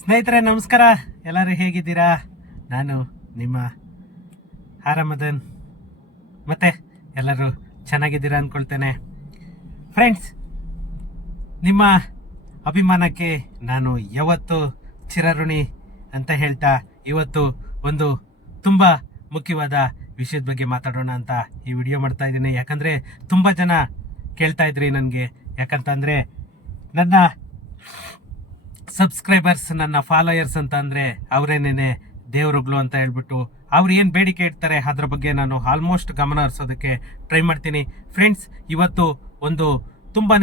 ಸ್ನೇಹಿತರೆ ನಮಸ್ಕಾರ. ಎಲ್ಲರೂ ಹೇಗಿದ್ದೀರಾ? ನಾನು ನಿಮ್ಮ ಆರಾಮದನ್. ಮತ್ತೆ ಎಲ್ಲರೂ ಚೆನ್ನಾಗಿದ್ದೀರಾ ಅಂದ್ಕೊಳ್ತೇನೆ. ಫ್ರೆಂಡ್ಸ್, ನಿಮ್ಮ ಅಭಿಮಾನಕ್ಕೆ ನಾನು ಯಾವತ್ತೂ ಚಿರಋಣಿ ಅಂತ ಹೇಳ್ತಾ ಇವತ್ತು ಒಂದು ತುಂಬ ಮುಖ್ಯವಾದ ವಿಷಯದ ಬಗ್ಗೆ ಮಾತಾಡೋಣ ಅಂತ ಈ ವಿಡಿಯೋ ಮಾಡ್ತಾ ಇದ್ದೀನಿ. ಯಾಕಂದರೆ ತುಂಬ ಜನ ಕೇಳ್ತಾ ಇದ್ರಿ ನನಗೆ. ಯಾಕಂತಂದರೆ ನನ್ನ ಸಬ್ಸ್ಕ್ರೈಬರ್ಸ್, ನನ್ನ ಫಾಲೋಯರ್ಸ್ ಅಂತ ಅಂದರೆ ಅವರೇನೇನೆ ದೇವರುಗಳು ಅಂತ ಹೇಳ್ಬಿಟ್ಟು ಅವ್ರು ಏನು ಬೇಡಿಕೆ ಇಡ್ತಾರೆ ಅದ್ರ ಬಗ್ಗೆ ನಾನು ಆಲ್ಮೋಸ್ಟ್ ಗಮನ ಹರಿಸೋದಕ್ಕೆ ಟ್ರೈ ಮಾಡ್ತೀನಿ. ಫ್ರೆಂಡ್ಸ್, ಇವತ್ತು ಒಂದು ತುಂಬಾ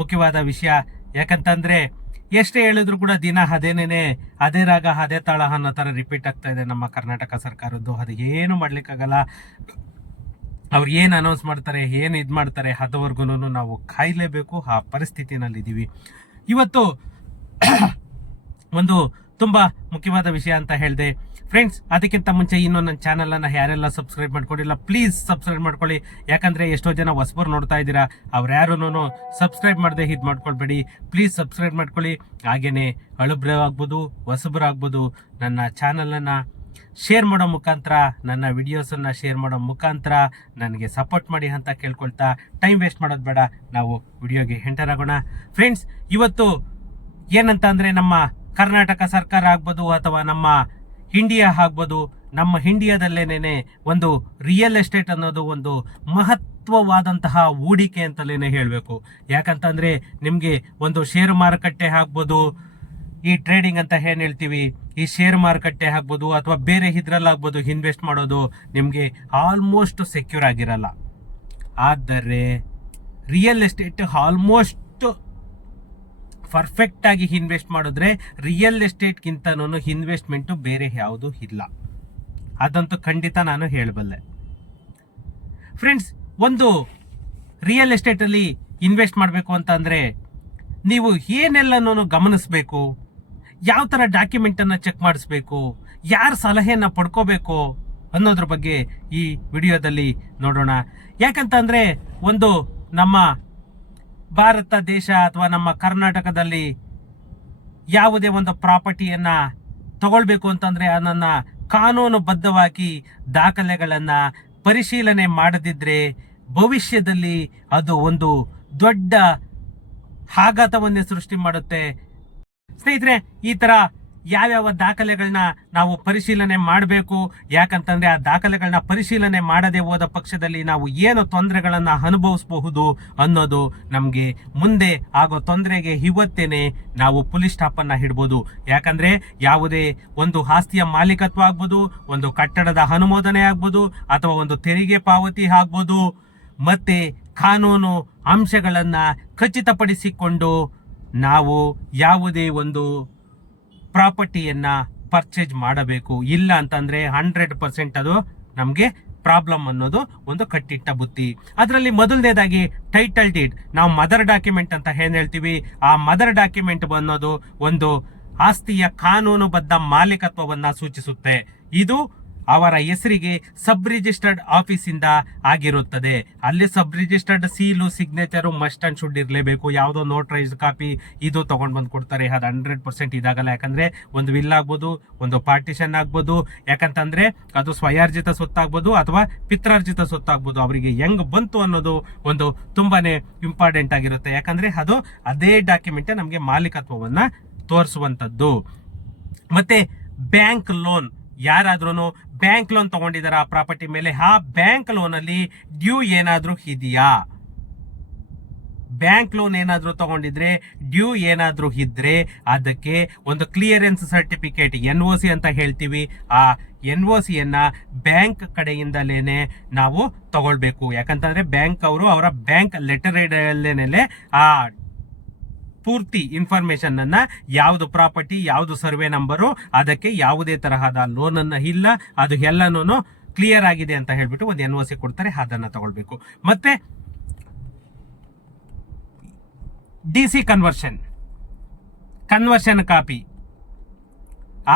ಮುಖ್ಯವಾದ ವಿಷಯ. ಯಾಕಂತಂದರೆ ಎಷ್ಟೇ ಹೇಳಿದ್ರು ಕೂಡ ದಿನ ಅದೇನೇನೆ, ಅದೇ ರಾಗ ಅದೇ ತಾಳ ಅನ್ನೋ ಥರ ರಿಪೀಟ್ ಆಗ್ತಾ ಇದೆ ನಮ್ಮ ಕರ್ನಾಟಕ ಸರ್ಕಾರದ್ದು. ಅದು ಏನು ಮಾಡ್ಲಿಕ್ಕಾಗಲ್ಲ. ಅವ್ರು ಏನು ಅನೌನ್ಸ್ ಮಾಡ್ತಾರೆ, ಏನು ಇದು ಮಾಡ್ತಾರೆ ಅದುವರೆಗೂ ನಾವು ಕಾಯಲೇಬೇಕು. ಆ ಪರಿಸ್ಥಿತಿನಲ್ಲಿದ್ದೀವಿ ಇವತ್ತು. ಒಂದು ತುಂಬ ಮುಖ್ಯವಾದ ವಿಷಯ ಅಂತ ಹೇಳಿದೆ. ಫ್ರೆಂಡ್ಸ್, ಅದಕ್ಕಿಂತ ಮುಂಚೆ ಇನ್ನೂ ನನ್ನ ಚಾನಲನ್ನು ಯಾರೆಲ್ಲ ಸಬ್ಸ್ಕ್ರೈಬ್ ಮಾಡ್ಕೊಂಡಿಲ್ಲ ಪ್ಲೀಸ್ ಸಬ್ಸ್ಕ್ರೈಬ್ ಮಾಡ್ಕೊಳ್ಳಿ. ಯಾಕಂದರೆ ಎಷ್ಟೋ ಜನ ಹೊಸಬರು ನೋಡ್ತಾ ಇದ್ದೀರಾ, ಅವ್ರು ಯಾರೂ ಸಬ್ಸ್ಕ್ರೈಬ್ ಮಾಡದೆ ಇದು ಮಾಡ್ಕೊಳ್ಬೇಡಿ. ಪ್ಲೀಸ್ ಸಬ್ಸ್ಕ್ರೈಬ್ ಮಾಡ್ಕೊಳ್ಳಿ. ಹಾಗೆಯೇ ಹಳಬ್ರು ಆಗ್ಬೋದು, ಹೊಸಬರು ಆಗ್ಬೋದು, ನನ್ನ ಚಾನಲನ್ನು ಶೇರ್ ಮಾಡೋ ಮುಖಾಂತರ, ನನ್ನ ವಿಡಿಯೋಸನ್ನು ಶೇರ್ ಮಾಡೋ ಮುಖಾಂತರ ನನಗೆ ಸಪೋರ್ಟ್ ಮಾಡಿ ಅಂತ ಕೇಳ್ಕೊಳ್ತಾ ಟೈಮ್ ವೇಸ್ಟ್ ಮಾಡೋದು ಬೇಡ, ನಾವು ವಿಡಿಯೋಗೆ ಎಂಟರ್ ಆಗೋಣ. ಫ್ರೆಂಡ್ಸ್, ಇವತ್ತು ಏನಂತ ಅಂದರೆ ನಮ್ಮ ಕರ್ನಾಟಕ ಸರ್ಕಾರ ಆಗ್ಬೋದು ಅಥವಾ ನಮ್ಮ ಇಂಡಿಯಾ ಆಗ್ಬೋದು, ನಮ್ಮ ಇಂಡಿಯಾದಲ್ಲೇನೆ ಒಂದು ರಿಯಲ್ ಎಸ್ಟೇಟ್ ಅನ್ನೋದು ಒಂದು ಮಹತ್ವವಾದಂತಹ ಹೂಡಿಕೆ ಅಂತಲೇ ಹೇಳಬೇಕು. ಯಾಕಂತಂದರೆ ನಿಮಗೆ ಒಂದು ಷೇರು ಮಾರುಕಟ್ಟೆ ಆಗ್ಬೋದು, ಈ ಟ್ರೇಡಿಂಗ್ ಅಂತ ಏನು ಹೇಳ್ತೀವಿ, ಈ ಶೇರ್ ಮಾರುಕಟ್ಟೆ ಆಗ್ಬೋದು ಅಥವಾ ಬೇರೆ ಇದ್ರಲ್ಲಾಗ್ಬೋದು ಇನ್ವೆಸ್ಟ್ ಮಾಡೋದು ನಿಮಗೆ ಆಲ್ಮೋಸ್ಟ್ ಸೆಕ್ಯೂರ್ ಆಗಿರಲ್ಲ. ಆದರೆ ರಿಯಲ್ ಎಸ್ಟೇಟ್ ಆಲ್ಮೋಸ್ಟ್ ಪರ್ಫೆಕ್ಟಾಗಿ ಇನ್ವೆಸ್ಟ್ ಮಾಡಿದ್ರೆ ರಿಯಲ್ ಎಸ್ಟೇಟ್ಗಿಂತನೂ ಇನ್ವೆಸ್ಟ್ಮೆಂಟು ಬೇರೆ ಯಾವುದೂ ಇಲ್ಲ. ಅದಂತೂ ಖಂಡಿತ ನಾನು ಹೇಳಬಲ್ಲೆ. ಫ್ರೆಂಡ್ಸ್, ಒಂದು ರಿಯಲ್ ಎಸ್ಟೇಟಲ್ಲಿ ಇನ್ವೆಸ್ಟ್ ಮಾಡಬೇಕು ಅಂತಂದರೆ ನೀವು ಏನೆಲ್ಲನೂ ಗಮನಿಸಬೇಕು, ಯಾವ ಥರ ಡಾಕ್ಯುಮೆಂಟನ್ನು ಚೆಕ್ ಮಾಡಿಸ್ಬೇಕು, ಯಾರ ಸಲಹೆಯನ್ನು ಪಡ್ಕೋಬೇಕು ಅನ್ನೋದ್ರ ಬಗ್ಗೆ ಈ ವಿಡಿಯೋದಲ್ಲಿ ನೋಡೋಣ. ಯಾಕಂತಂದರೆ ಒಂದು ನಮ್ಮ ಭಾರತ ದೇಶ ಅಥವಾ ನಮ್ಮ ಕರ್ನಾಟಕದಲ್ಲಿ ಯಾವುದೇ ಒಂದು ಪ್ರಾಪರ್ಟಿಯನ್ನು ತಗೊಳ್ಬೇಕು ಅಂತಂದರೆ ಅದನ್ನು ಕಾನೂನುಬದ್ಧವಾಗಿ ದಾಖಲೆಗಳನ್ನು ಪರಿಶೀಲನೆ ಮಾಡದಿದ್ದರೆ ಭವಿಷ್ಯದಲ್ಲಿ ಅದು ಒಂದು ದೊಡ್ಡ ಆಘಾತವನ್ನೇ ಸೃಷ್ಟಿ ಮಾಡುತ್ತೆ. ಸ್ನೇಹಿತರೆ, ಈ ಥರ ಯಾವ್ಯಾವ ದಾಖಲೆಗಳನ್ನ ನಾವು ಪರಿಶೀಲನೆ ಮಾಡಬೇಕು, ಯಾಕಂತಂದರೆ ಆ ದಾಖಲೆಗಳನ್ನ ಪರಿಶೀಲನೆ ಮಾಡದೆ ಹೋದ ಪಕ್ಷದಲ್ಲಿ ನಾವು ಏನು ತೊಂದರೆಗಳನ್ನು ಅನುಭವಿಸಬಹುದು ಅನ್ನೋದು ನಮಗೆ ಮುಂದೆ ಆಗೋ ತೊಂದರೆಗೆ ಇವತ್ತೇನೆ ನಾವು ಪುಲಿಸ್ ಸ್ಟಾಪನ್ನು ಇಡ್ಬೋದು. ಯಾಕಂದರೆ ಯಾವುದೇ ಒಂದು ಆಸ್ತಿಯ ಮಾಲೀಕತ್ವ ಆಗ್ಬೋದು, ಒಂದು ಕಟ್ಟಡದ ಅನುಮೋದನೆ ಆಗ್ಬೋದು ಅಥವಾ ಒಂದು ತೆರಿಗೆ ಪಾವತಿ ಆಗ್ಬೋದು, ಮತ್ತೆ ಕಾನೂನು ಅಂಶಗಳನ್ನು ಖಚಿತಪಡಿಸಿಕೊಂಡು ನಾವು ಯಾವುದೇ ಒಂದು ಪ್ರಾಪರ್ಟಿಯನ್ನು ಪರ್ಚೇಸ್ ಮಾಡಬೇಕು. ಇಲ್ಲ ಅಂತಂದರೆ 100% ಅದು ನಮಗೆ ಪ್ರಾಬ್ಲಮ್ ಅನ್ನೋದು ಒಂದು ಕಟ್ಟಿಟ್ಟ ಬುತ್ತಿ. ಅದರಲ್ಲಿ ಮೊದಲನೇದಾಗಿ ಟೈಟಲ್ ಡೀಡ್, ನಾವು ಮದರ್ ಡಾಕ್ಯುಮೆಂಟ್ ಅಂತ ಏನು ಹೇಳ್ತೀವಿ, ಆ ಮದರ್ ಡಾಕ್ಯುಮೆಂಟ್ ಅನ್ನೋದು ಒಂದು ಆಸ್ತಿಯ ಕಾನೂನುಬದ್ಧ ಮಾಲೀಕತ್ವವನ್ನು ಸೂಚಿಸುತ್ತೆ. ಇದು ಅವರ ಹೆಸರಿಗೆ ಸಬ್ ರಿಜಿಸ್ಟರ್ಡ್ ಆಫೀಸಿಂದ ಆಗಿರುತ್ತದೆ. ಅಲ್ಲಿ sub registered seal, signature must and should ಇರಲೇಬೇಕು. ಯಾವುದೋ ನೋಟ್ರೈಸ್ಡ್ ಕಾಪಿ ಇದು ತೊಗೊಂಡು ಬಂದು ಕೊಡ್ತಾರೆ, ಅದು 100% ಇದಾಗಲ್ಲ. ಯಾಕಂದರೆ ಒಂದು ವಿಲ್ ಆಗ್ಬೋದು, ಒಂದು ಪಾರ್ಟಿಷನ್ ಆಗ್ಬೋದು, ಯಾಕಂತಂದರೆ ಅದು ಸ್ವಯಾರ್ಜಿತ ಸೊತ್ತಾಗ್ಬೋದು ಅಥವಾ ಪಿತ್ರಾರ್ಜಿತ ಸೊತ್ತಾಗ್ಬೋದು. ಅವರಿಗೆ ಹೆಂಗೆ ಬಂತು ಅನ್ನೋದು ಒಂದು ತುಂಬಾ ಇಂಪಾರ್ಟೆಂಟ್ ಆಗಿರುತ್ತೆ. ಯಾಕಂದರೆ ಅದು ಅದೇ ಡಾಕ್ಯುಮೆಂಟೇ ನಮಗೆ ಮಾಲೀಕತ್ವವನ್ನು ತೋರಿಸುವಂಥದ್ದು. ಮತ್ತು ಬ್ಯಾಂಕ್ ಲೋನ್, ಯಾರಾದ್ರೂ ಬ್ಯಾಂಕ್ ಲೋನ್ ತಗೊಂಡಿದಾರ ಆ ಪ್ರಾಪರ್ಟಿ ಮೇಲೆ, ಆ ಬ್ಯಾಂಕ್ ಲೋನಲ್ಲಿ ಡ್ಯೂ ಏನಾದರೂ ಇದೆಯಾ, ಬ್ಯಾಂಕ್ ಲೋನ್ ಏನಾದರೂ ತಗೊಂಡಿದ್ರೆ ಡ್ಯೂ ಏನಾದರೂ ಇದ್ರೆ ಅದಕ್ಕೆ ಒಂದು ಕ್ಲಿಯರೆನ್ಸ್ ಸರ್ಟಿಫಿಕೇಟ್, NOC ಅಂತ ಹೇಳ್ತೀವಿ, ಆ NOCಯನ್ನು ಬ್ಯಾಂಕ್ ಕಡೆಯಿಂದಲೇ ನಾವು ತಗೊಳ್ಬೇಕು. ಯಾಕಂತಂದ್ರೆ ಬ್ಯಾಂಕ್ ಅವರು ಅವರ ಬ್ಯಾಂಕ್ ಲೆಟರ್ ಲೇನೆ ಆ ಪೂರ್ತಿ ಇನ್ಫಾರ್ಮೇಶನ್ ಅನ್ನ, ಯಾವುದು ಪ್ರಾಪರ್ಟಿ, ಯಾವುದು ಸರ್ವೆ ನಂಬರು, ಅದಕ್ಕೆ ಯಾವುದೇ ತರಹದ ಲೋನ್ ಅನ್ನ ಇಲ್ಲ, ಅದು ಎಲ್ಲನೂ ಕ್ಲಿಯರ್ ಆಗಿದೆ ಅಂತ ಹೇಳ್ಬಿಟ್ಟು ಒಂದು NOC ಕೊಡ್ತಾರೆ, ಅದನ್ನ ತಗೊಳ್ಬೇಕು. ಮತ್ತೆ DC ಕನ್ವರ್ಷನ್ ಕಾಪಿ,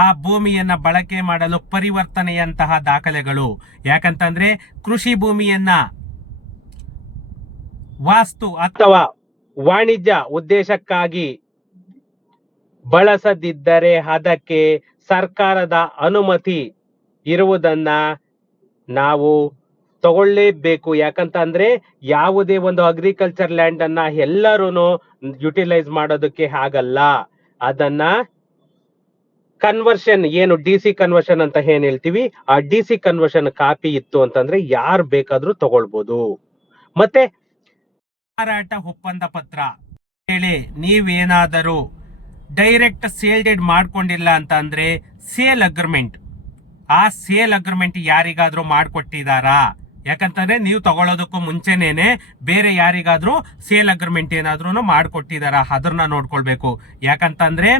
ಆ ಭೂಮಿಯನ್ನ ಬಳಕೆ ಮಾಡಲು ಪರಿವರ್ತನೆಯಂತಹ ದಾಖಲೆಗಳು. ಯಾಕಂತಂದ್ರೆ ಕೃಷಿ ಭೂಮಿಯನ್ನ ವಾಸ್ತು ಅಥವಾ ವಾಣಿಜ್ಯ ಉದ್ದೇಶಕ್ಕಾಗಿ ಬಳಸದಿದ್ದರೆ ಅದಕ್ಕೆ ಸರ್ಕಾರದ ಅನುಮತಿ ಇರುವುದನ್ನ ನಾವು ತಗೊಳ್ಳೇಬೇಕು. ಯಾಕಂತ ಅಂದ್ರೆ ಯಾವುದೇ ಒಂದು ಅಗ್ರಿಕಲ್ಚರ್ ಲ್ಯಾಂಡ್ ಅನ್ನ ಎಲ್ಲರೂ ಯುಟಿಲೈಸ್ ಮಾಡೋದಕ್ಕೆ ಆಗಲ್ಲ. ಅದನ್ನ ಕನ್ವರ್ಷನ್, ಏನು ಡಿ.ಸಿ ಕನ್ವರ್ಷನ್ ಅಂತ ಏನ್ ಹೇಳ್ತೀವಿ, ಆ ಡಿ.ಸಿ ಕನ್ವರ್ಷನ್ ಕಾಪಿ ಇತ್ತು ಅಂತಂದ್ರೆ ಯಾರು ಬೇಕಾದ್ರೂ ತಗೊಳ್ಬೋದು. ಮತ್ತೆ ಮಾರಾಟ ಒಪ್ಪಂದ ಪತ್ರ ಹೇಳಿ ನೀವೇನಾದರೂ ಡೈರೆಕ್ಟ್ ಸೇಲ್ ಡೀಡ್ ಮಾಡ್ಕೊಂಡಿಲ್ಲ ಅಂತ ಅಂದ್ರೆ ಸೇಲ್ ಅಗ್ರಿಮೆಂಟ್, ಆ ಸೇಲ್ ಅಗ್ರಿಮೆಂಟ್ ಯಾರಿಗಾದ್ರೂ ಮಾಡ್ಕೊಟ್ಟಿದಾರಾ? ಯಾಕಂತಂದ್ರೆ ನೀವು ತಗೊಳ್ಳೋದಕ್ಕೂ ಮುಂಚೆನೇನೆ ಬೇರೆ ಯಾರಿಗಾದ್ರೂ ಸೇಲ್ ಅಗ್ರಿಮೆಂಟ್ ಏನಾದ್ರೂ ಮಾಡ್ಕೊಟ್ಟಿದಾರಾ ಅದನ್ನ ನೋಡ್ಕೊಳ್ಬೇಕು. ಯಾಕಂತಂದ್ರೆ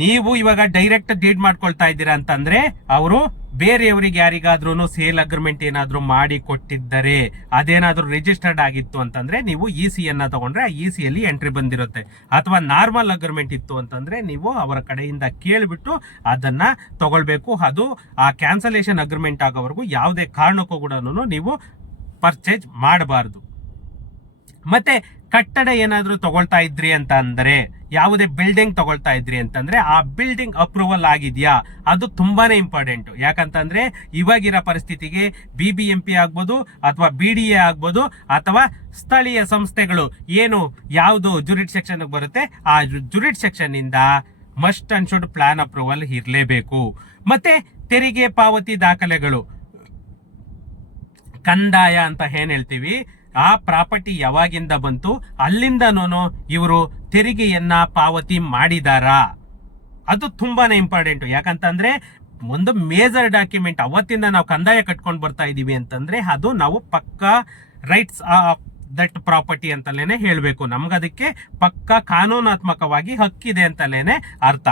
ನೀವು ಇವಾಗ ಡೈರೆಕ್ಟ್ ಡೀಡ್ ಮಾಡ್ಕೊಳ್ತಾ ಇದ್ದೀರಾ ಅಂತಂದ್ರೆ ಅವರು ಬೇರೆಯವರಿಗೆ ಯಾರಿಗಾದ್ರೂ ಸೇಲ್ ಅಗ್ರಿಮೆಂಟ್ ಏನಾದ್ರೂ ಮಾಡಿ ಕೊಟ್ಟಿದ್ದರೆ, ಅದೇನಾದ್ರೂ ರಿಜಿಸ್ಟರ್ಡ್ ಆಗಿತ್ತು ಅಂತಂದ್ರೆ ನೀವು ಇ.ಸಿ ಅನ್ನ ತಗೊಂಡ್ರೆ ಆ ಇ.ಸಿ ಯಲ್ಲಿ ಎಂಟ್ರಿ ಬಂದಿರುತ್ತೆ. ಅಥವಾ ನಾರ್ಮಲ್ ಅಗ್ರಿಮೆಂಟ್ ಇತ್ತು ಅಂತಂದ್ರೆ ನೀವು ಅವರ ಕಡೆಯಿಂದ ಕೇಳಿಬಿಟ್ಟು ಅದನ್ನ ತಗೊಳ್ಬೇಕು. ಅದು ಆ ಕ್ಯಾನ್ಸಲೇಷನ್ ಅಗ್ರಿಮೆಂಟ್ ಆಗೋವರೆಗೂ ಯಾವುದೇ ಕಾರಣಕ್ಕೂ ಕೂಡ ನೀವು ಪರ್ಚೇಸ್ ಮಾಡಬಾರ್ದು. ಮತ್ತೆ ಕಟ್ಟಡ ಏನಾದ್ರೂ ತಗೊಳ್ತಾ ಇದ್ರಿ ಅಂತ ಅಂದ್ರೆ, ಯಾವುದೇ ಬಿಲ್ಡಿಂಗ್ ತಗೊಳ್ತಾ ಇದ್ರಿ ಅಂತಂದ್ರೆ ಆ ಬಿಲ್ಡಿಂಗ್ ಅಪ್ರೂವಲ್ ಆಗಿದ್ಯಾ, ಅದು ತುಂಬಾನೇ ಇಂಪಾರ್ಟೆಂಟ್. ಯಾಕಂತಂದ್ರೆ ಇವಾಗಿರೋ ಪರಿಸ್ಥಿತಿಗೆ BBMP ಆಗ್ಬೋದು ಅಥವಾ BDA ಆಗ್ಬೋದು ಅಥವಾ ಸ್ಥಳೀಯ ಸಂಸ್ಥೆಗಳು ಏನು ಯಾವುದು ಜುರಿಡ್ ಸೆಕ್ಷನ್ ಬರುತ್ತೆ, ಆ ಜುರಿಡ್ ಸೆಕ್ಷನ್ ಇಂದ must and should plan approval ಇರಲೇಬೇಕು. ಮತ್ತೆ ತೆರಿಗೆ ಪಾವತಿ ದಾಖಲೆಗಳು, ಕಂದಾಯ ಅಂತ ಏನ್ ಹೇಳ್ತೀವಿ, ಆ ಪ್ರಾಪರ್ಟಿ ಯಾವಾಗಿಂದ ಬಂತು ಅಲ್ಲಿಂದನೂ ಇವರು ತೆರಿಗೆಯನ್ನ ಪಾವತಿ ಮಾಡಿದಾರಾ, ಅದು ತುಂಬಾನೇ ಇಂಪಾರ್ಟೆಂಟ್. ಯಾಕಂತಂದ್ರೆ ಒಂದು ಮೇಜರ್ ಡಾಕ್ಯುಮೆಂಟ್, ಅವತ್ತಿಂದ ನಾವು ಕಂದಾಯ ಕಟ್ಕೊಂಡು ಬರ್ತಾ ಇದೀವಿ ಅಂತಂದ್ರೆ ಅದು ನಾವು ಪಕ್ಕಾ ರೈಟ್ಸ್ ಆಫ್ ದಟ್ ಪ್ರಾಪರ್ಟಿ ಅಂತಲೇನೆ ಹೇಳ್ಬೇಕು. ನಮ್ಗದಕ್ಕೆ ಪಕ್ಕಾ ಕಾನೂನಾತ್ಮಕವಾಗಿ ಹಕ್ಕಿದೆ ಅಂತಲೇನೆ ಅರ್ಥ.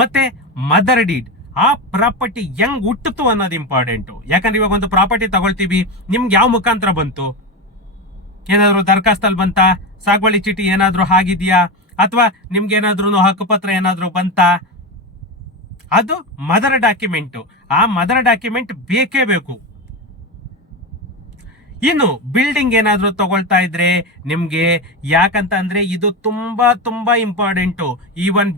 ಮತ್ತೆ ಮದರ್ ಡೀಡ್, ಆ ಪ್ರಾಪರ್ಟಿ ಹೆಂಗ್ ಹುಟ್ಟಿತು ಅನ್ನೋದು ಇಂಪಾರ್ಟೆಂಟ್. ಯಾಕಂದ್ರೆ ಇವಾಗ ಒಂದು ಪ್ರಾಪರ್ಟಿ ತಗೊಳ್ತೀವಿ, ನಿಮ್ಗೆ ಯಾವ ಮುಖಾಂತರ ಬಂತು, ಏನಾದ್ರು ದರಖಾಸ್ತಲ್ಲಿ ಬಂತ, ಸಾಗುವಳಿ ಚೀಟಿ ಏನಾದ್ರು ಆಗಿದ್ಯಾ, ಅಥವಾ ನಿಮ್ಗೆ ಏನಾದ್ರು ಹಕ್ಕುಪತ್ರ ಏನಾದ್ರು ಬಂತ, ಅದು ಮದರ್ ಡಾಕ್ಯುಮೆಂಟ್. ಆ ಮದರ್ ಡಾಕ್ಯುಮೆಂಟ್ ಬೇಕೇ ಬೇಕು. ಇನ್ನು ಬಿಲ್ಡಿಂಗ್ ಏನಾದ್ರು ತಗೊಳ್ತಾ ಇದ್ರೆ ನಿಮ್ಗೆ, ಯಾಕಂತ ಅಂದ್ರೆ ಇದು ತುಂಬಾ ತುಂಬಾ ಇಂಪಾರ್ಟೆಂಟು. ಈವನ್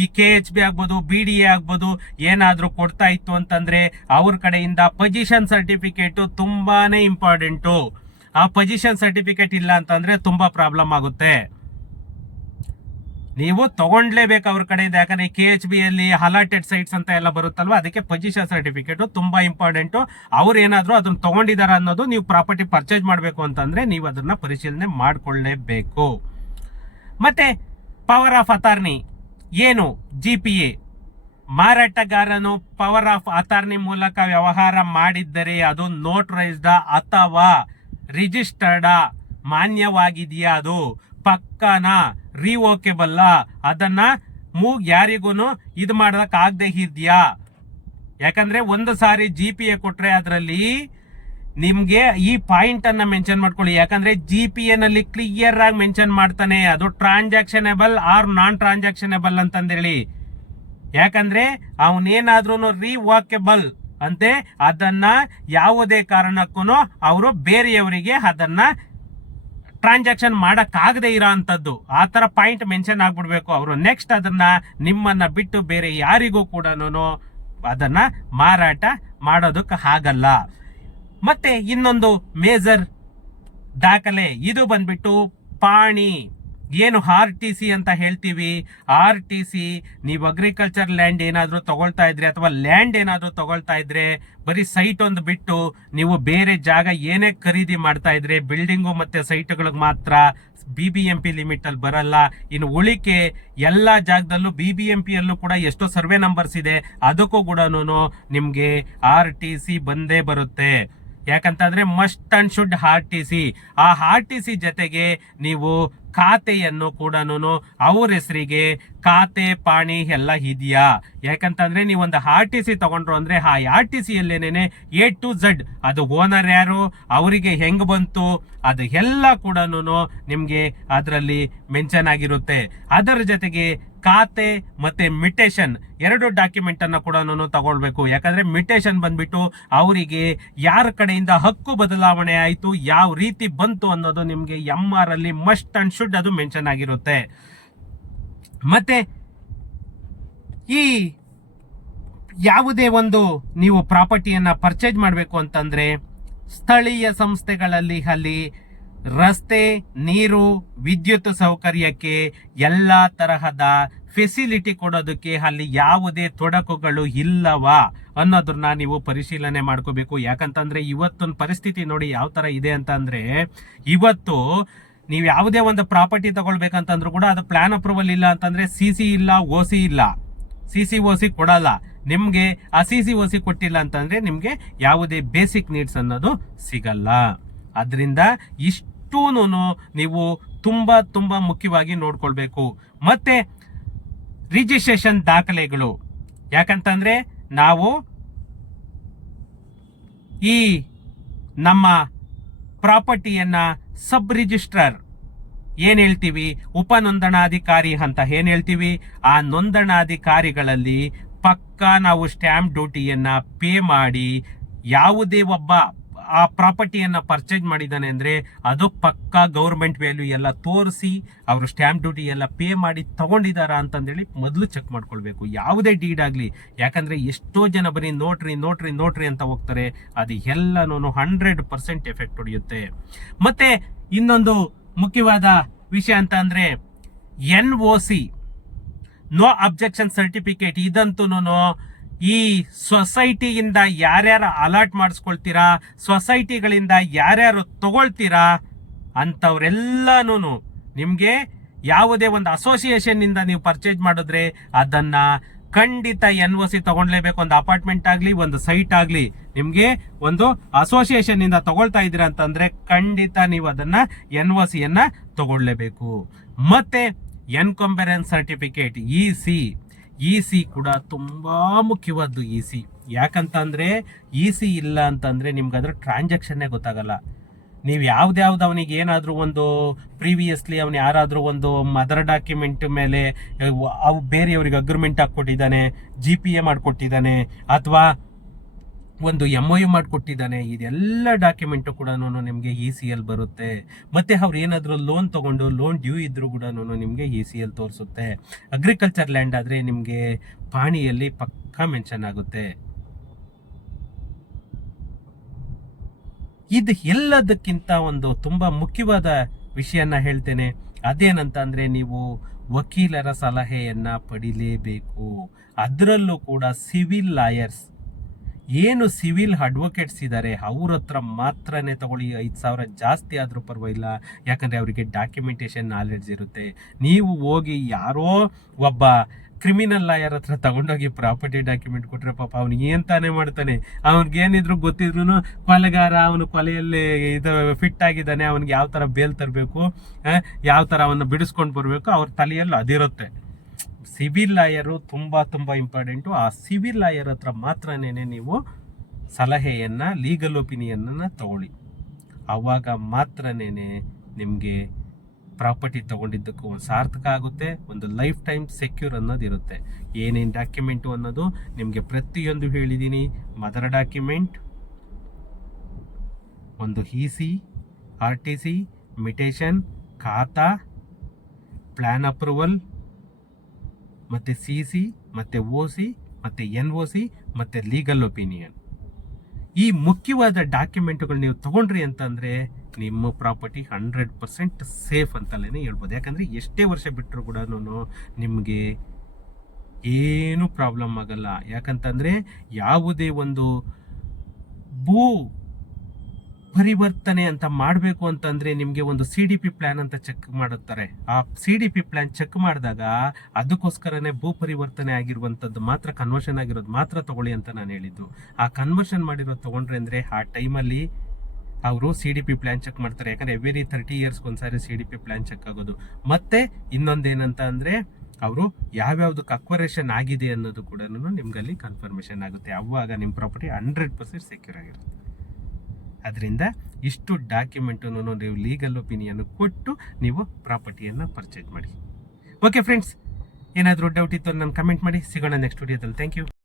ಈ KHB ಆಗ್ಬೋದು, BDA ಆಗ್ಬೋದು, ಏನಾದ್ರೂ ಕೊಡ್ತಾ ಇತ್ತು ಅಂತಂದ್ರೆ ಅವ್ರ ಕಡೆಯಿಂದ ಪೊಸಿಷನ್ ಸರ್ಟಿಫಿಕೇಟ್ ತುಂಬಾನೇ ಇಂಪಾರ್ಟೆಂಟು. ಆ ಪೊಸಿಷನ್ ಸರ್ಟಿಫಿಕೇಟ್ ಇಲ್ಲ ಅಂತಂದ್ರೆ ತುಂಬಾ ಪ್ರಾಬ್ಲಮ್ ಆಗುತ್ತೆ. ನೀವು ತಗೊಂಡ್ಲೇಬೇಕು ಅವ್ರ ಕಡೆಯಿಂದ. ಯಾಕಂದ್ರೆ KHB ಯಲ್ಲಿ ಅಲಾಟೆಡ್ ಸೈಟ್ಸ್ ಅಂತ ಎಲ್ಲ ಬರುತ್ತಲ್ವಾ, ಅದಕ್ಕೆ ಪೊಸಿಷನ್ ಸರ್ಟಿಫಿಕೇಟ್ ತುಂಬಾ ಇಂಪಾರ್ಟೆಂಟ್. ಅವ್ರು ಏನಾದ್ರು ಅದನ್ನ ತಗೊಂಡಿದಾರ ಅನ್ನೋದು, ನೀವು ಪ್ರಾಪರ್ಟಿ ಪರ್ಚೇಸ್ ಮಾಡಬೇಕು ಅಂತಂದ್ರೆ ನೀವು ಅದನ್ನ ಪರಿಶೀಲನೆ ಮಾಡ್ಕೊಳ್ಳೇಬೇಕು. ಮತ್ತೆ ಪವರ್ ಆಫ್ ಅಟಾರ್ನಿ, ಏನು GPA, ಮಾರಾಟಗಾರನು ಪವರ್ ಆಫ್ ಅಟಾರ್ನಿ ಮೂಲಕ ವ್ಯವಹಾರ ಮಾಡಿದ್ದರೆ ಅದು ನೋಟರೈಸ್ಡ್ ಅಥವಾ ರಿಜಿಸ್ಟರ್ಡ್ ಮಾನ್ಯವಾಗಿದೆಯಾ, ಅದು ಪಕ್ಕನ ರಿವೋಕೆಬಲ್, ಅದನ್ನ ಯಾರಿಗೂ ಇದು ಮಾಡೋದಕ್ಕೆ ಆಗದೆ ಇದೆಯಾ. ಯಾಕಂದ್ರೆ ಒಂದು ಸಾರಿ GPA ಕೊಟ್ರೆ ಅದರಲ್ಲಿ ನಿಮ್ಗೆ ಈ ಪಾಯಿಂಟ್ ಅನ್ನ ಮೆನ್ಷನ್ ಮಾಡ್ಕೊಳ್ಳಿ. ಯಾಕಂದ್ರೆ GPA ನಲ್ಲಿ ಕ್ಲಿಯರ್ ಆಗಿ ಮೆನ್ಷನ್ ಮಾಡ್ತಾನೆ ಅದು ಟ್ರಾನ್ಸಾಕ್ಷನೇಬಲ್ ಆರ್ ನಾನ್ ಟ್ರಾನ್ಸಾಕ್ಷನೇಬಲ್ ಅಂತಂದೇಳಿ. ಯಾಕಂದ್ರೆ ಅವನೇನಾದ್ರೂ ರಿವೋಕೆಬಲ್ ಅಂತೆ ಅದನ್ನ ಯಾವುದೇ ಕಾರಣಕ್ಕೂ ಅವರು ಬೇರೆಯವರಿಗೆ ಅದನ್ನ ಟ್ರಾನ್ಸಾಕ್ಷನ್ ಮಾಡಕ್ ಆಗದೆ ಇರೋ ಅಂತದ್ದು, ಆ ತರ ಪಾಯಿಂಟ್ ಮೆನ್ಷನ್ ಆಗ್ಬಿಡ್ಬೇಕು. ಅವರು ನೆಕ್ಸ್ಟ್ ಅದನ್ನ ನಿಮ್ಮನ್ನ ಬಿಟ್ಟು ಬೇರೆ ಯಾರಿಗೂ ಕೂಡ ಅದನ್ನ ಮಾರಾಟ ಮಾಡೋದಕ್ಕೆ ಆಗಲ್ಲ. ಮತ್ತೆ ಇನ್ನೊಂದು ಮೇಜರ್ ದಾಖಲೆ, ಇದು ಬಂದ್ಬಿಟ್ಟು ಪಾಣಿ, ಏನು RTC ಅಂತ ಹೇಳ್ತೀವಿ. RTC ನೀವು ಅಗ್ರಿಕಲ್ಚರ್ ಲ್ಯಾಂಡ್ ಏನಾದ್ರು ತಗೊಳ್ತಾ ಇದ್ರೆ ಅಥವಾ ಲ್ಯಾಂಡ್ ಏನಾದ್ರು ತಗೊಳ್ತಾ ಇದ್ರೆ, ಬರೀ ಸೈಟ್ ಒಂದು ಬಿಟ್ಟು ನೀವು ಬೇರೆ ಜಾಗ ಏನೇ ಖರೀದಿ ಮಾಡ್ತಾ ಇದ್ರೆ ಬಿಲ್ಡಿಂಗು ಮತ್ತೆ ಸೈಟ್ಗಳಿಗೆ ಮಾತ್ರ BBMP ಲಿಮಿಟ್ ಅಲ್ಲಿ ಬರಲ್ಲ. ಇನ್ನು ಉಳಿಕೆ ಎಲ್ಲಾ ಜಾಗದಲ್ಲೂ BBMP ಯಲ್ಲೂ ಕೂಡ ಎಷ್ಟೋ ಸರ್ವೆ ನಂಬರ್ಸ್ ಇದೆ, ಅದಕ್ಕೂ ಕೂಡ ನಿಮ್ಗೆ RTC ಬಂದೇ ಬರುತ್ತೆ. ಯಾಕಂತಂದ್ರೆ ಮಸ್ಟ್ ಅಂಡ್ ಶುಡ್ RTC. ಆ RTC ಜೊತೆಗೆ ನೀವು ಖಾತೆಯನ್ನು ಕೂಡ ಅವ್ರ ಹೆಸರಿಗೆ ಖಾತೆ ಪಾಣಿ ಎಲ್ಲ ಇದೆಯಾ. ಯಾಕಂತಂದ್ರೆ ನೀವು ಒಂದು RTC ತಗೊಂಡ್ರು ಅಂದ್ರೆ ಆ RTC ಯಲ್ಲೇನೆ A to Z, ಅದು ಓನರ್ ಯಾರು, ಅವರಿಗೆ ಹೆಂಗ್ ಬಂತು, ಅದು ಎಲ್ಲ ಕೂಡ ನಿಮ್ಗೆ ಅದರಲ್ಲಿ ಮೆನ್ಷನ್ ಆಗಿರುತ್ತೆ. ಅದರ ಜೊತೆಗೆ ಖಾತೆ ಮತ್ತೆ ಮಿಟೇಷನ್ ಎರಡು ಡಾಕ್ಯುಮೆಂಟ್ ಅನ್ನ ಕೂಡ ತಗೊಳ್ಬೇಕು. ಯಾಕಂದ್ರೆ ಮಿಟೇಷನ್ ಬಂದ್ಬಿಟ್ಟು ಅವರಿಗೆ ಯಾರ ಕಡೆಯಿಂದ ಹಕ್ಕು ಬದಲಾವಣೆ ಆಯ್ತು, ಯಾವ ರೀತಿ ಬಂತು ಅನ್ನೋದು ನಿಮ್ಗೆ MR ಅಲ್ಲಿ ಮಸ್ಟ್ ಅಂಡ್ ಶುಡ್ ಅದು ಮೆನ್ಷನ್ ಆಗಿರುತ್ತೆ. ಮತ್ತೆ ಈ ಯಾವುದೇ ಒಂದು ನೀವು ಪ್ರಾಪರ್ಟಿಯನ್ನ ಪರ್ಚೇಸ್ ಮಾಡಬೇಕು ಅಂತಂದ್ರೆ ಸ್ಥಳೀಯ ಸಂಸ್ಥೆಗಳಲ್ಲಿ ಅಲ್ಲಿ ರಸ್ತೆ, ನೀರು, ವಿದ್ಯುತ್ ಸೌಕರ್ಯಕ್ಕೆ ಎಲ್ಲ ತರಹದ ಫೆಸಿಲಿಟಿ ಕೊಡೋದಕ್ಕೆ ಅಲ್ಲಿ ಯಾವುದೇ ತೊಡಕುಗಳು ಇಲ್ಲವಾ ಅನ್ನೋದನ್ನ ನೀವು ಪರಿಶೀಲನೆ ಮಾಡ್ಕೋಬೇಕು. ಯಾಕಂತಂದ್ರೆ ಇವತ್ತೊಂದು ಪರಿಸ್ಥಿತಿ ನೋಡಿ ಯಾವ ತರ ಇದೆ ಅಂತ ಅಂದ್ರೆ, ಇವತ್ತು ನೀವು ಯಾವುದೇ ಒಂದು ಪ್ರಾಪರ್ಟಿ ತಗೊಳ್ಬೇಕಂತಂದ್ರೂ ಕೂಡ ಅದು ಪ್ಲಾನ್ ಅಪ್ರೂವಲ್ ಇಲ್ಲ ಅಂತಂದ್ರೆ CC ಇಲ್ಲ, OC ಇಲ್ಲ, CC/OC ಕೊಡಲ್ಲ ನಿಮ್ಗೆ. ಆ CC/OC ಕೊಟ್ಟಿಲ್ಲ ಅಂತಂದ್ರೆ ನಿಮ್ಗೆ ಯಾವುದೇ ಬೇಸಿಕ್ ನೀಡ್ಸ್ ಅನ್ನೋದು ಸಿಗಲ್ಲ. ಅದರಿಂದ ಇಷ್ಟೂನು ನೀವು ತುಂಬಾ ತುಂಬಾ ಮುಖ್ಯವಾಗಿ ನೋಡ್ಕೊಳ್ಬೇಕು. ಮತ್ತೆ ರಿಜಿಸ್ಟ್ರೇಷನ್ ದಾಖಲೆಗಳು, ಯಾಕಂತಂದ್ರೆ ನಾವು ಈ ನಮ್ಮ ಪ್ರಾಪರ್ಟಿಯನ್ನ ಸಬ್ ರಿಜಿಸ್ಟ್ರಾರ್ ಏನ್ ಹೇಳ್ತೀವಿ, ಉಪನೋಂದಣಾಧಿಕಾರಿ ಅಂತ ಏನ್ ಹೇಳ್ತೀವಿ, ಆ ನೋಂದಣಾಧಿಕಾರಿಗಳಲ್ಲಿ ಪಕ್ಕಾ ನಾವು ಸ್ಟ್ಯಾಂಪ್ ಡ್ಯೂಟಿಯನ್ನ ಪೇ ಮಾಡಿ, ಯಾವುದೇ ಒಬ್ಬ ಆ ಪ್ರಾಪರ್ಟಿಯನ್ನ ಪರ್ಚೇಸ್ ಮಾಡಿದ್ದಾನೆ ಅಂದ್ರೆ ಅದು ಪಕ್ಕಾ ಗೌರ್ಮೆಂಟ್ ವ್ಯಾಲ್ಯೂ ಎಲ್ಲ ತೋರಿಸಿ ಅವರು ಸ್ಟ್ಯಾಂಪ್ ಡ್ಯೂಟಿ ಎಲ್ಲ ಪೇ ಮಾಡಿ ತಗೊಂಡಿದಾರ ಅಂತಂದೇಳಿ ಮೊದಲು ಚೆಕ್ ಮಾಡ್ಕೊಳ್ಬೇಕು, ಯಾವುದೇ ಡೀಡ್ ಆಗಲಿ. ಯಾಕಂದ್ರೆ ಎಷ್ಟೋ ಜನ ಬರೀ ನೋಟ್ರಿ ನೋಟ್ರಿ ನೋಟ್ರಿ ಅಂತ ಹೋಗ್ತಾರೆ, ಅದು ಎಲ್ಲನೂ 100% ಎಫೆಕ್ಟ್ ಹೊಡೆಯುತ್ತೆ. ಮತ್ತೆ ಇನ್ನೊಂದು ಮುಖ್ಯವಾದ ವಿಷಯ ಅಂತ ಅಂದ್ರೆ NOC, ನೋ ಅಬ್ಜೆಕ್ಷನ್ ಸರ್ಟಿಫಿಕೇಟ್. ಇದಂತೂ ಈ ಸೊಸೈಟಿಯಿಂದ ಯಾರ್ಯಾರು ಅಲಾಟ್ ಮಾಡಿಸ್ಕೊಳ್ತೀರಾ, ಸೊಸೈಟಿಗಳಿಂದ ಯಾರ್ಯಾರು ತಗೊಳ್ತೀರಾ ಅಂಥವ್ರೆಲ್ಲನೂ ನಿಮಗೆ ಯಾವುದೇ ಒಂದು ಅಸೋಸಿಯೇಷನ್ ಇಂದ ನೀವು ಪರ್ಚೇಸ್ ಮಾಡಿದ್ರೆ ಅದನ್ನ ಖಂಡಿತ NOC ತಗೊಳ್ಲೇಬೇಕು. ಒಂದು ಅಪಾರ್ಟ್ಮೆಂಟ್ ಆಗಲಿ, ಒಂದು ಸೈಟ್ ಆಗಲಿ, ನಿಮಗೆ ಒಂದು ಅಸೋಸಿಯೇಷನ್ ಇಂದ ತಗೊಳ್ತಾ ಇದ್ದೀರಾ ಅಂತಂದ್ರೆ ಖಂಡಿತ ನೀವು ಅದನ್ನ NOC ತಗೊಳ್ಲೇಬೇಕು. ಮತ್ತೆ ಎನ್ಕಂಬರೆನ್ಸ್ ಸರ್ಟಿಫಿಕೇಟ್, EC ಕೂಡ ತುಂಬಾ ಮುಖ್ಯವಾದ್ದು. ಯಾಕಂತ ಅಂದ್ರೆ EC ಇಲ್ಲ ಅಂತಂದ್ರೆ ನಿಮ್ಗೆ ಅದ್ರ ಟ್ರಾನ್ಸಾಕ್ಷನ್ನೇ ಗೊತ್ತಾಗಲ್ಲ. ನೀವು ಯಾವ್ದಾವ್ದು ಅವನಿಗೆ ಏನಾದರೂ ಒಂದು ಪ್ರೀವಿಯಸ್ಲಿ ಅವನು ಯಾರಾದರೂ ಒಂದು ಮದರ್ ಡಾಕ್ಯುಮೆಂಟ್ ಮೇಲೆ ಅವು ಬೇರೆಯವ್ರಿಗೆ ಅಗ್ರಿಮೆಂಟ್ ಹಾಕ್ಕೊಟ್ಟಿದ್ದಾನೆ, GPA ಮಾಡಿಕೊಟ್ಟಿದ್ದಾನೆ, ಅಥವಾ ಒಂದು MOU ಮಾಡಿಕೊಟ್ಟಿದ್ದಾನೆ, ಇದೆಲ್ಲ ಡಾಕ್ಯುಮೆಂಟು ಕೂಡ ನಿಮಗೆ ECL ಬರುತ್ತೆ. ಮತ್ತೆ ಅವ್ರು ಏನಾದರೂ ಲೋನ್ ತಗೊಂಡು ಲೋನ್ ಡ್ಯೂ ಇದ್ರೂ ಕೂಡ ನಿಮಗೆ ECL ತೋರಿಸುತ್ತೆ. ಅಗ್ರಿಕಲ್ಚರ್ ಲ್ಯಾಂಡ್ ಆದರೆ ನಿಮಗೆ ಪಾಣಿಯಲ್ಲಿ ಪಕ್ಕಾ ಮೆನ್ಷನ್ ಆಗುತ್ತೆ. ಇದು ಎಲ್ಲದಕ್ಕಿಂತ ಒಂದು ತುಂಬಾ ಮುಖ್ಯವಾದ ವಿಷಯನ ಹೇಳ್ತೇನೆ. ಅದೇನಂತ ಅಂದ್ರೆ ನೀವು ವಕೀಲರ ಸಲಹೆಯನ್ನ ಪಡಿಲೇಬೇಕು. ಅದರಲ್ಲೂ ಕೂಡ ಸಿವಿಲ್ ಲಾಯರ್ಸ್, ಏನು ಸಿವಿಲ್ ಅಡ್ವೊಕೇಟ್ಸ್ ಇದ್ದಾರೆ ಅವ್ರ ಹತ್ರ ಮಾತ್ರನೇ ತಗೊಳ್ಳಿ. 5,000 ಜಾಸ್ತಿ ಆದ್ರೂ ಪರವಾಗಿಲ್ಲ, ಯಾಕಂದ್ರೆ ಅವರಿಗೆ ಡಾಕ್ಯುಮೆಂಟೇಶನ್ ನಾಲೆಡ್ಜ್ ಇರುತ್ತೆ. ನೀವು ಹೋಗಿ ಯಾರೋ ಒಬ್ಬ ಕ್ರಿಮಿನಲ್ ಲಾಯರ್ ಹತ್ರ ತಗೊಂಡೋಗಿ ಪ್ರಾಪರ್ಟಿ ಡಾಕ್ಯುಮೆಂಟ್ ಕೊಟ್ರೆ ಪಾಪ ಅವ್ನಿಗೆ ಏನ್ ತಾನೇ ಮಾಡ್ತಾನೆ, ಅವ್ನಿಗೇನಿದ್ರು ಗೊತ್ತಿದ್ರು ಕೊಲೆಗಾರ, ಅವನು ಕೊಲೆಯಲ್ಲಿ ಇದು ಫಿಟ್ ಆಗಿದ್ದಾನೆ, ಅವನಿಗೆ ಯಾವ ತರ ಬೇಲ್ ತರಬೇಕು, ಯಾವ ತರ ಅವನ್ನ ಬಿಡಿಸ್ಕೊಂಡು ಬರ್ಬೇಕು, ಅವ್ರ ತಲೆಯಲ್ಲಿ ಅದಿರುತ್ತೆ. ಸಿವಿಲ್ ಲಾಯರು ತುಂಬಾ ತುಂಬಾ ಇಂಪಾರ್ಟೆಂಟು. ಆ ಸಿವಿಲ್ ಲಾಯರ್ ಹತ್ರ ಮಾತ್ರನೇ ನೀವು ಸಲಹೆಯನ್ನ, ಲೀಗಲ್ ಒಪಿನಿಯನ್ನ ತಗೊಳ್ಳಿ. ಅವಾಗ ಮಾತ್ರನೇ ನಿಮಗೆ ಪ್ರಾಪರ್ಟಿ ತಗೊಂಡಿದ್ದಕ್ಕೂ ಒಂದು ಸಾರ್ಥಕ ಆಗುತ್ತೆ, ಒಂದು ಲೈಫ್ ಟೈಮ್ ಸೆಕ್ಯೂರ್ ಅನ್ನೋದು ಇರುತ್ತೆ. ಏನೇನು ಡಾಕ್ಯುಮೆಂಟು ಅನ್ನೋದು ನಿಮಗೆ ಪ್ರತಿಯೊಂದು ಹೇಳಿದ್ದೀನಿ. ಮದರ್ ಡಾಕ್ಯುಮೆಂಟ್, ಒಂದು EC, RTC, ಮಿಟೇಷನ್, ಖಾತಾ, ಪ್ಲಾನ್ ಅಪ್ರೂವಲ್, ಮತ್ತೆ CC, ಮತ್ತೆ OC, ಮತ್ತೆ NOC, ಮತ್ತೆ ಲೀಗಲ್ ಒಪಿನಿಯನ್. ಈ ಮುಖ್ಯವಾದ ಡಾಕ್ಯುಮೆಂಟ್ಗಳು ನೀವು ತಗೊಂಡ್ರಿ ಅಂತಂದ್ರೆ ನಿಮ್ಮ ಪ್ರಾಪರ್ಟಿ 100% ಸೇಫ್ ಅಂತಲೇ ಹೇಳ್ಬೋದು. ಯಾಕಂದ್ರೆ ಎಷ್ಟೇ ವರ್ಷ ಬಿಟ್ಟರು ಕೂಡ ನಿಮಗೆ ಏನು ಪ್ರಾಬ್ಲಮ್ ಆಗಲ್ಲ. ಯಾಕಂತಂದ್ರೆ ಯಾವುದೇ ಒಂದು ಭೂ ಪರಿವರ್ತನೆ ಅಂತ ಮಾಡಬೇಕು ಅಂತಂದ್ರೆ ನಿಮಗೆ ಒಂದು CDP ಪ್ಲಾನ್ ಅಂತ ಚೆಕ್ ಮಾಡುತ್ತಾರೆ. ಆ CDP ಪ್ಲಾನ್ ಚೆಕ್ ಮಾಡಿದಾಗ ಅದಕ್ಕೋಸ್ಕರನೇ ಭೂ ಪರಿವರ್ತನೆ ಆಗಿರುವಂತದ್ದು ಮಾತ್ರ, ಕನ್ವರ್ಷನ್ ಆಗಿರೋದು ಮಾತ್ರ ತಗೊಳ್ಳಿ ಅಂತ ನಾನು ಹೇಳಿದ್ದು. ಆ ಕನ್ವರ್ಷನ್ ಮಾಡಿರೋದು ತಗೊಂಡ್ರೆ ಅಂದ್ರೆ ಆ ಟೈಮಲ್ಲಿ ಅವರು CDP ಪ್ಲಾನ್ ಚೆಕ್ ಮಾಡ್ತಾರೆ. ಯಾಕಂದ್ರೆ ಎವ್ರಿ 30 years ಒಂದ್ಸಾರಿ CDP ಪ್ಲಾನ್ ಚೆಕ್ ಆಗೋದು. ಮತ್ತೆ ಇನ್ನೊಂದೇನಂತ ಅಂದ್ರೆ ಅವರು ಯಾವ್ಯಾವ್ದಕ್ಕೆ ಅಕ್ವರೇಷನ್ ಆಗಿದೆ ಅನ್ನೋದು ಕೂಡ ನಿಮ್ಗಲ್ಲಿ ಕನ್ಫರ್ಮೇಶನ್ ಆಗುತ್ತೆ. ಅವಾಗ ನಿಮ್ಮ ಪ್ರಾಪರ್ಟಿ 100% ಸೆಕ್ಯೂರ್ ಆಗಿರುತ್ತೆ. ಅದರಿಂದ ಇಷ್ಟು ಡಾಕ್ಯುಮೆಂಟನ್ನು ನೀವು ಲೀಗಲ್ ಒಪಿನಿಯನ್ ಕೊಟ್ಟು ನೀವು ಪ್ರಾಪರ್ಟಿಯನ್ನು ಪರ್ಚೇಸ್ ಮಾಡಿ. ಓಕೆ ಫ್ರೆಂಡ್ಸ್, ಏನಾದರೂ ಡೌಟ್ ಇತ್ತು ನಾನು ಕಮೆಂಟ್ ಮಾಡಿ. ಸಿಗೋಣ ನೆಕ್ಸ್ಟ್ ವಿಡಿಯೋದಲ್ಲಿ. Thank you.